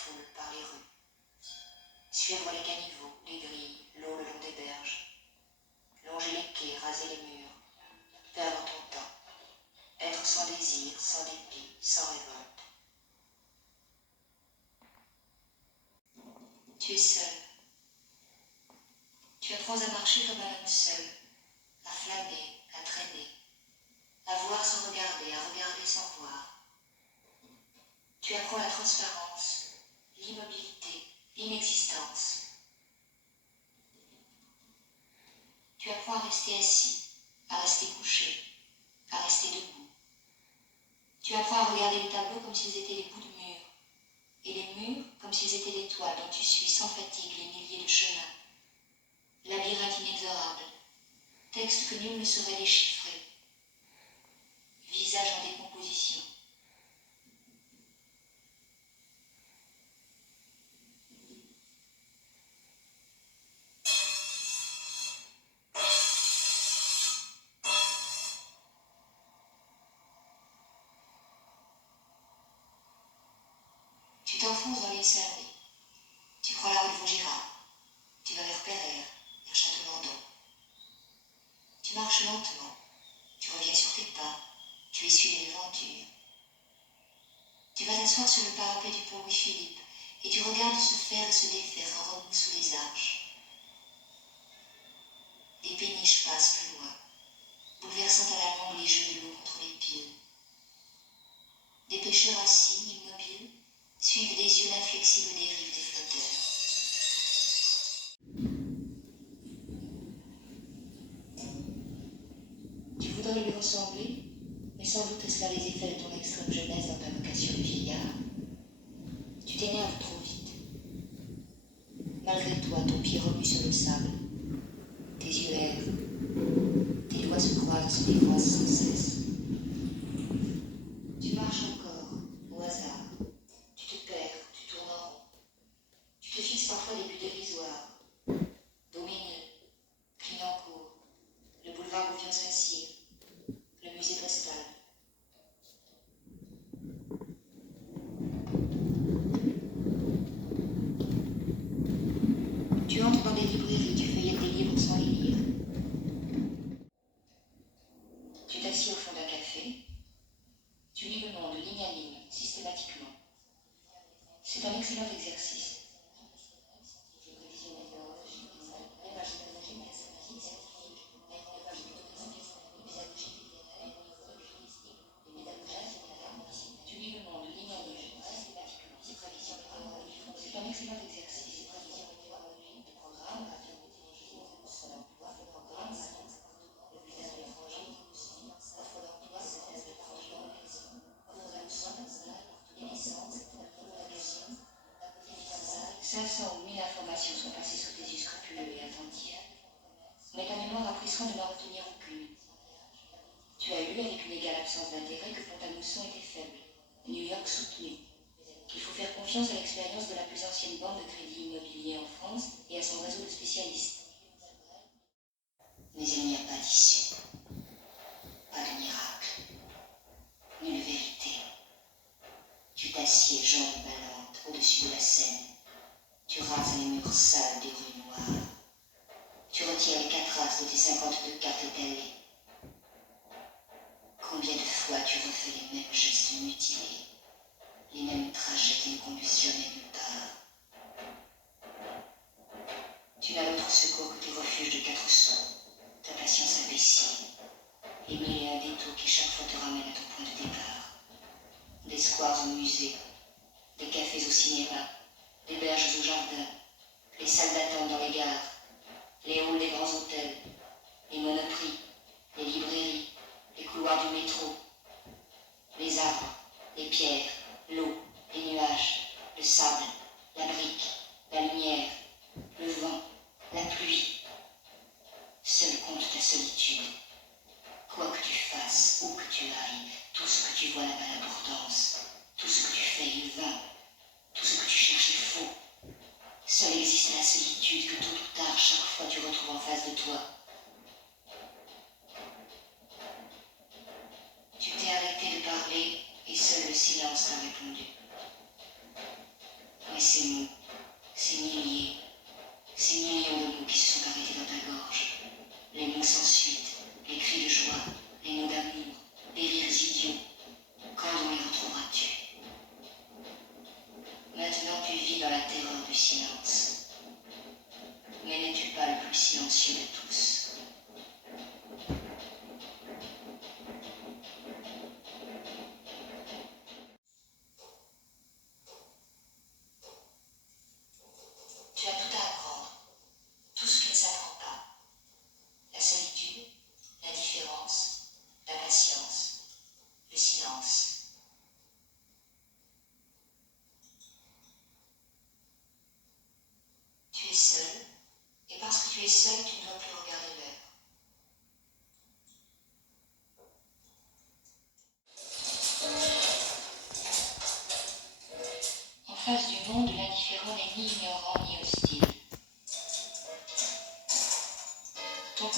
foule par les rues. Suivre les caniveaux, les grilles, l'eau le long des berges. Longer les quais, raser les murs. Perdre ton temps. Être sans désir, sans dépit, sans révolte. Tu es seul. Tu apprends à marcher comme un homme seul, à flâner, à traîner, à voir sans regarder, à regarder sans voir. Tu apprends la transparence, l'immobilité, l'inexistence. Tu apprends à rester assis, à rester couché, à rester debout. Tu apprends à regarder les tableaux comme s'ils étaient les bouts de mur, et les murs comme s'ils étaient les toiles dont tu suis sans fatigue les milliers de chemins. Labyrinthe inexorable, texte que nul ne saurait déchiffrer, visage en décomposition. Tu t'enfonces dans l'insensé. Tu prends la rue de Vaugirard. Tu vas vers Pereire, vers Château-Landon. Tu marches lentement. Tu reviens sur tes pas. Tu essuies les mésaventures. Tu vas t'asseoir sur le parapet du pont Louis-Philippe et tu regardes se faire et se défaire un remous sous les arches. Des péniches passent plus loin, bouleversant à la longue les jeux de l'eau contre les piles. Des pêcheurs assis, immobiles, suivent des yeux l'inflexible dérive des flotteurs. Tu voudrais lui ressembler, mais sans doute est-ce là les effets de ton extrême jeunesse dans ta vocation de vieillard. Tu t'énerves trop vite. Malgré toi, ton pied remue sur le sable. Tes yeux errent. Tes doigts se croisent, se décroisent sans cesse. Tu marches encore, au hasard. Tu te perds, tu tournes en rond. Tu te fixes parfois des buts dérisoires. Daumesnil, Clignancourt, le boulevard Gouvion-Saint-Cyr, le musée Postal. Tu entres dans des librairies, tu feuillettes des livres sans les lire. Tu t'assieds au fond d'un café. Tu lis le monde ligne à ligne, systématiquement. C'est un excellent exercice. Tu lis le monde ligne à ligne, systématiquement. C'est un excellent exercice. Cinq cents ou 1000 informations sont passées sous tes yeux scrupuleux et attentifs. Mais ta mémoire a pris soin de n'en retenir aucune. Tu as lu avec une égale absence d'intérêt que Pont-à-Mousson était faible, New York soutenu, qu'il faut faire confiance à l'expérience de la plus ancienne banque de crédit immobilier en France et à son réseau de spécialistes. Mais il n'y a pas d'issue, pas de miracle, nulle vérité. Tu t'assieds jambes ballantes au-dessus de la Seine. Tu rases les murs sales des rues noires. Tu retires les 4 as de tes 52 cartes étalées. Combien de fois tu refais les mêmes gestes mutilés, les mêmes trajets qui ne conduisent jamais nulle part. Tu n'as d'autre secours que tes refuges de 4 sous, ta patience imbécile, et 1001 détours qui chaque fois te ramènent à ton point de départ. Des squares au musée, des cafés au cinéma, des berges au jardin, les salles d'attente dans les gares, les halls des grands hôtels, les monoprix, les librairies, les couloirs du métro, les arbres, les pierres, l'eau, les nuages, le sable, la brique, la lumière, le vent, la pluie. Seul compte ta solitude. Quoi que tu fasses, où que tu ailles, tout ce que tu vois n'a pas d'importance. Tout ce que tu fais est vain. Tout ce que tu cherches est faux. Seule existe la solitude que tôt ou tard, chaque fois tu retrouves en face de toi. Tu t'es arrêté de parler et seul le silence t'a répondu. Mais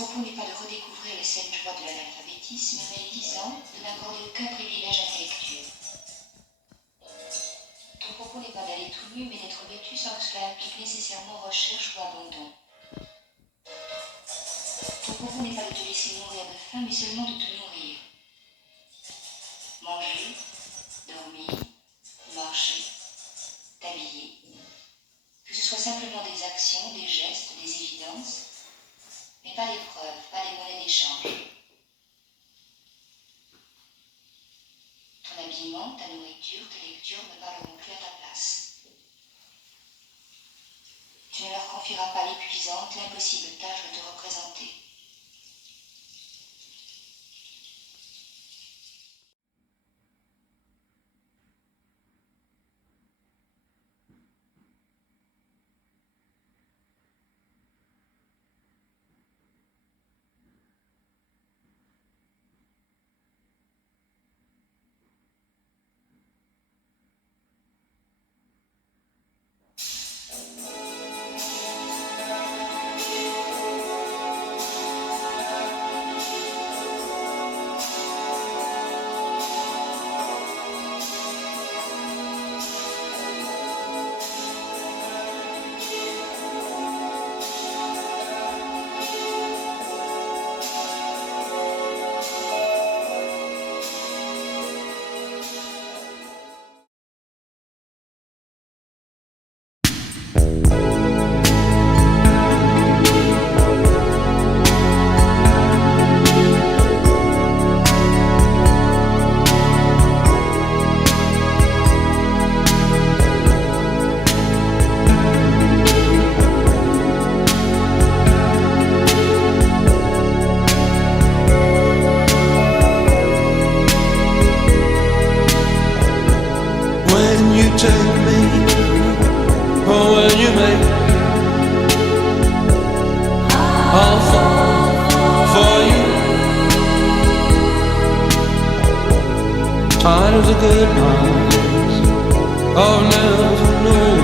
propos n'est pas de redécouvrir les saines joies de l'analphabétisme, mais disant de n'accorder aucun privilège intellectuel. Ton propos n'est pas d'aller tout nu, mais d'être vêtu sans que cela implique nécessairement recherche ou abandon. Ton propos n'est pas de te laisser mourir de faim, mais seulement de te nourrir. Manger, dormir, marcher, t'habiller. Que ce soit simplement des actions, des gestes, des évidences, mais pas des preuves, pas des monnaies d'échange. Ton habillement, ta nourriture, tes lectures ne parleront plus à ta place. Tu ne leur confieras pas l'épuisante, l'impossible tâche de te représenter. Tired of the goodbyes I've never known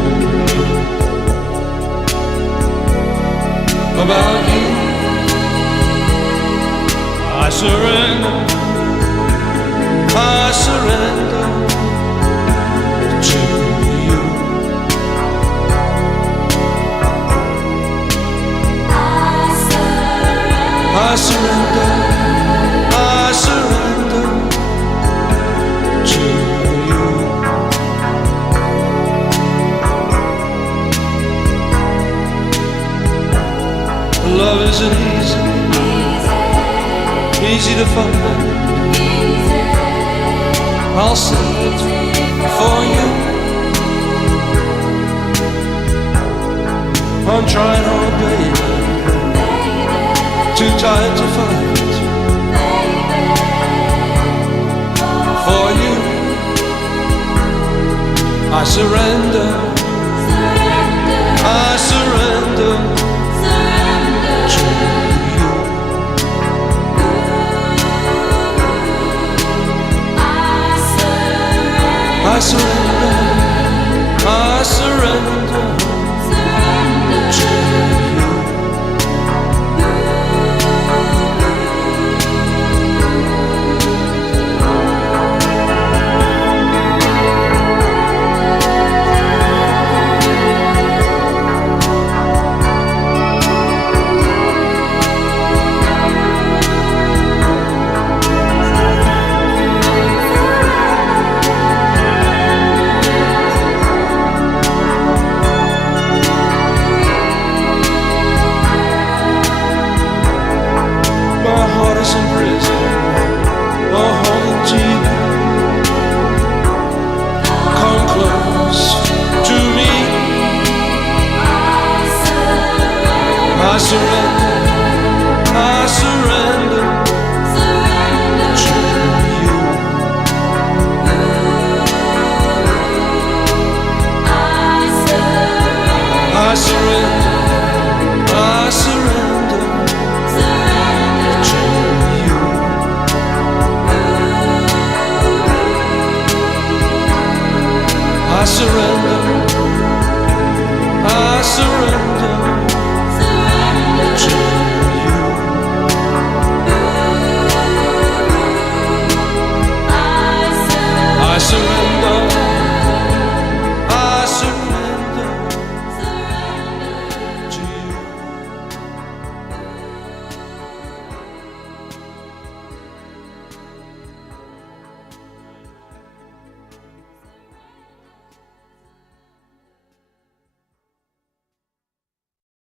about you. I surrender to you. I surrender to you. Love isn't easy to find. I'll sing it for you. I'm trying hard, baby, too tired to fight for you. I surrender to you. I surrender